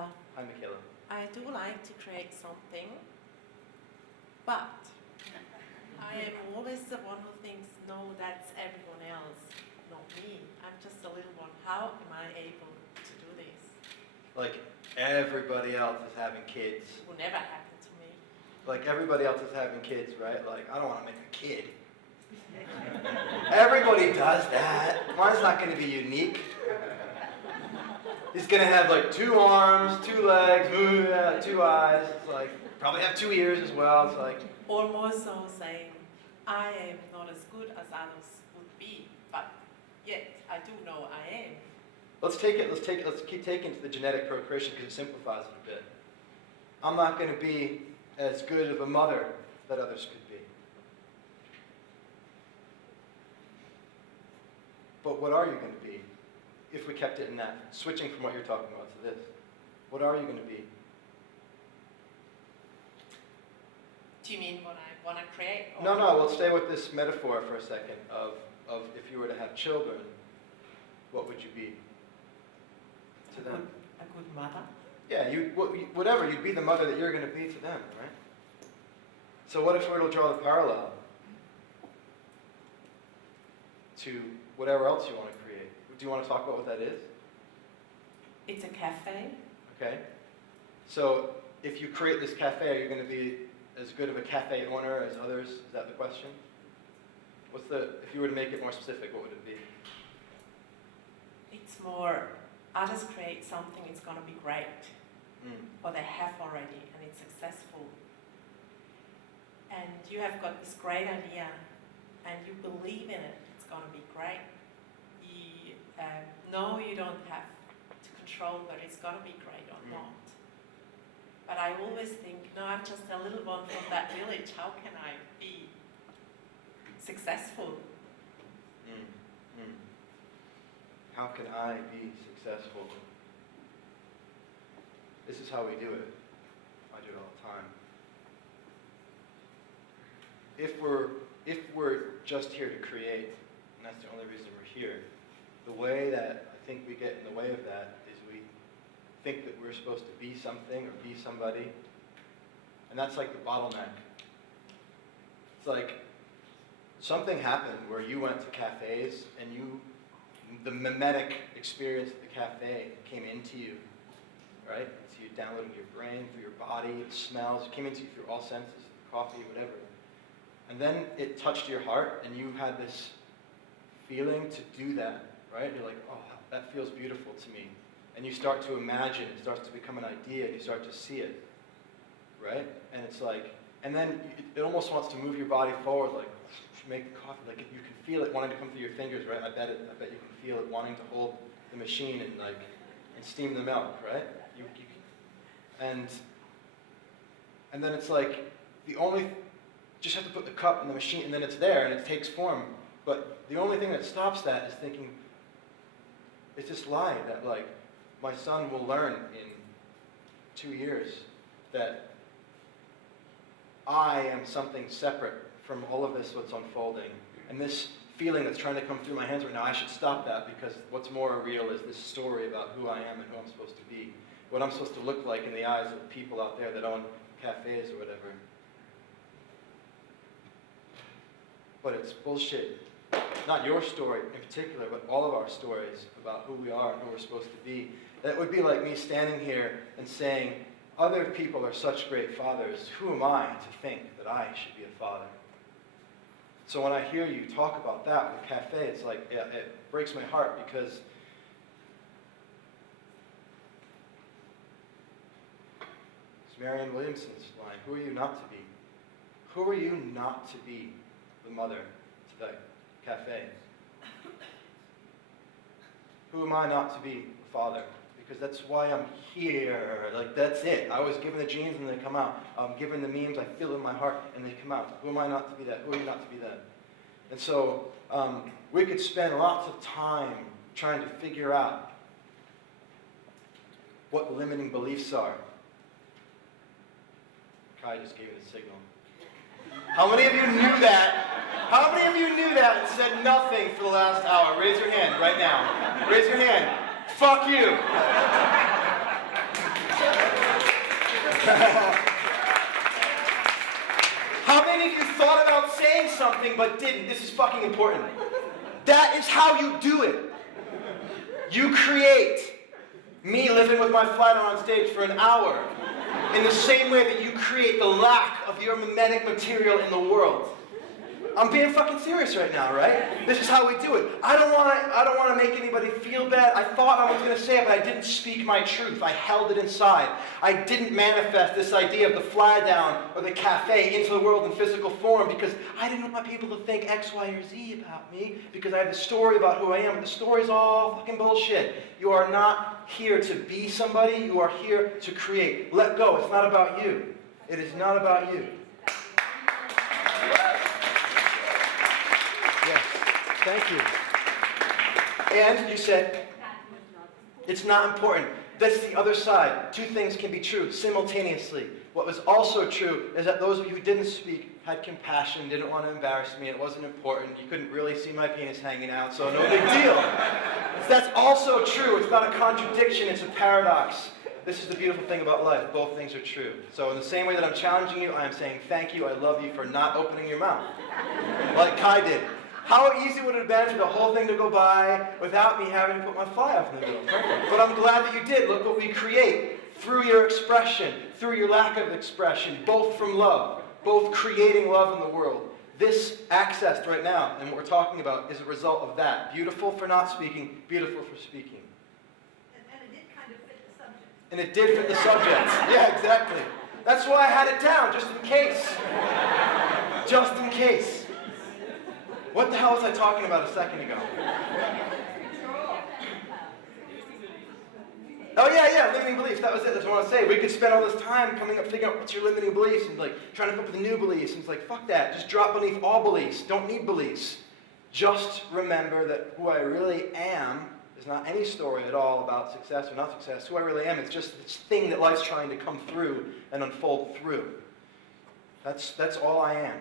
Michaela. Hi, Michaela. I do like to create something, but I am always the one who thinks, no, that's everyone else, not me. I'm just a little one. How am I able to do this? Like, everybody else is having kids. It will never happen to me. Like, everybody else is having kids, right? Like, I don't want to make a kid. Everybody does that. Mine's not going to be unique. He's going to have, like, 2 arms, 2 legs, 2 eyes. It's like, probably have 2 ears as well. It's like... Or more so saying, I am not as good as others would be, but yet I do know I am. Let's keep taking to the genetic procreation because it simplifies it a bit. I'm not going to be as good of a mother that others could be. But what are you going to be if we kept it in that? Switching from what you're talking about to this. What are you going to be? Do you mean what I want to create? No, let's stay with this metaphor for a second of if you were to have children, what would you be to them? A good mother? Yeah, whatever, you'd be the mother that you're going to be to them, right? So what if we were to draw the parallel to whatever else you want to create? Do you want to talk about what that is? It's a cafe. Okay. So if you create this cafe, are you going to be as good of a cafe owner as others? Is that the question? If you were to make it more specific, what would it be? It's more, others create something, it's going to be great. Or they have already, and it's successful. And you have got this great idea, and you believe in it, it's going to be great. You know you don't have to control whether it's going to be great or not. But I always think, no, I'm just a little one from that village. How can I be successful? How can I be successful? This is how we do it. I do it all the time. If we're just here to create, and that's the only reason we're here, the way that I think we get in the way of that is we think that we're supposed to be something or be somebody, and that's like the bottleneck. It's like something happened where you went to cafes and the mimetic experience of the cafe came into you, right? So you downloaded your brain through your body, the smells, it came into you through all senses, coffee, whatever. And then it touched your heart and you had this feeling to do that, right? You're like, oh, that feels beautiful to me. And you start to imagine, it starts to become an idea, and you start to see it, right? And it's like, and then it almost wants to move your body forward, like, make the coffee, like you can feel it wanting to come through your fingers, right? I bet you can feel it wanting to hold the machine and steam the milk, right? And then it's like, just have to put the cup in the machine, and then it's there, and it takes form. But the only thing that stops that is thinking, it's this lie that like, my son will learn in 2 years that I am something separate from all of this what's unfolding. And this feeling that's trying to come through my hands right now, I should stop that because what's more real is this story about who I am and who I'm supposed to be. What I'm supposed to look like in the eyes of people out there that own cafes or whatever. But it's bullshit. Not your story in particular, but all of our stories about who we are and who we're supposed to be. That would be like me standing here and saying, other people are such great fathers. Who am I to think that I should be a father? So when I hear you talk about that with cafe, it's like, yeah, it breaks my heart because it's Marianne Williamson's line, who are you not to be? Who are you not to be the mother to that cafe? Who am I not to be a father? Because that's why I'm here. Like, that's it. I was given the genes and they come out. I'm given the memes, I feel it in my heart, and they come out. Who am I not to be that? Who are you not to be that? And so we could spend lots of time trying to figure out what limiting beliefs are. Kai just gave me the signal. How many of you knew that? How many of you knew that and said nothing for the last hour? Raise your hand right now. Raise your hand. Fuck you. How many of you thought about saying something but didn't? This is fucking important. That is how you do it. You create. Me living with my flatter on stage for an hour in the same way that you create the lack of your mimetic material in the world. I'm being fucking serious right now, right? This is how we do it. I don't want to make anybody feel bad. I thought I was going to say it, but I didn't speak my truth. I held it inside. I didn't manifest this idea of the fly down or the cafe into the world in physical form because I didn't want people to think X, Y, or Z about me because I have a story about who I am, but the story's all fucking bullshit. You are not here to be somebody. You are here to create. Let go. It's not about you. It is not about you. Yes, thank you. And you said, it's not important. That's the other side. Two things can be true simultaneously. What was also true is that those of you who didn't speak had compassion, didn't want to embarrass me, it wasn't important. You couldn't really see my penis hanging out, so no big deal. That's also true. It's not a contradiction, it's a paradox. This is the beautiful thing about life. Both things are true. So in the same way that I'm challenging you, I am saying thank you, I love you for not opening your mouth. Like Kai did. How easy would it have been for the whole thing to go by without me having to put my fly off in the middle? Perfect. But I'm glad that you did. Look what we create through your expression, through your lack of expression, both from love, both creating love in the world. This accessed right now, and what we're talking about, is a result of that. Beautiful for not speaking, beautiful for speaking. And it did kind of fit the subject. And it did fit the subject. Yeah, exactly. That's why I had it down, just in case. Just in case. What the hell was I talking about a second ago? Oh yeah, limiting beliefs. That was it. That's what I want to say. We could spend all this time coming up, figuring out what's your limiting beliefs, and like trying to come up with new beliefs. And it's like, fuck that. Just drop beneath all beliefs. Don't need beliefs. Just remember that who I really am is not any story at all about success or not success. Who I really am, it's just this thing that life's trying to come through and unfold through. That's all I am.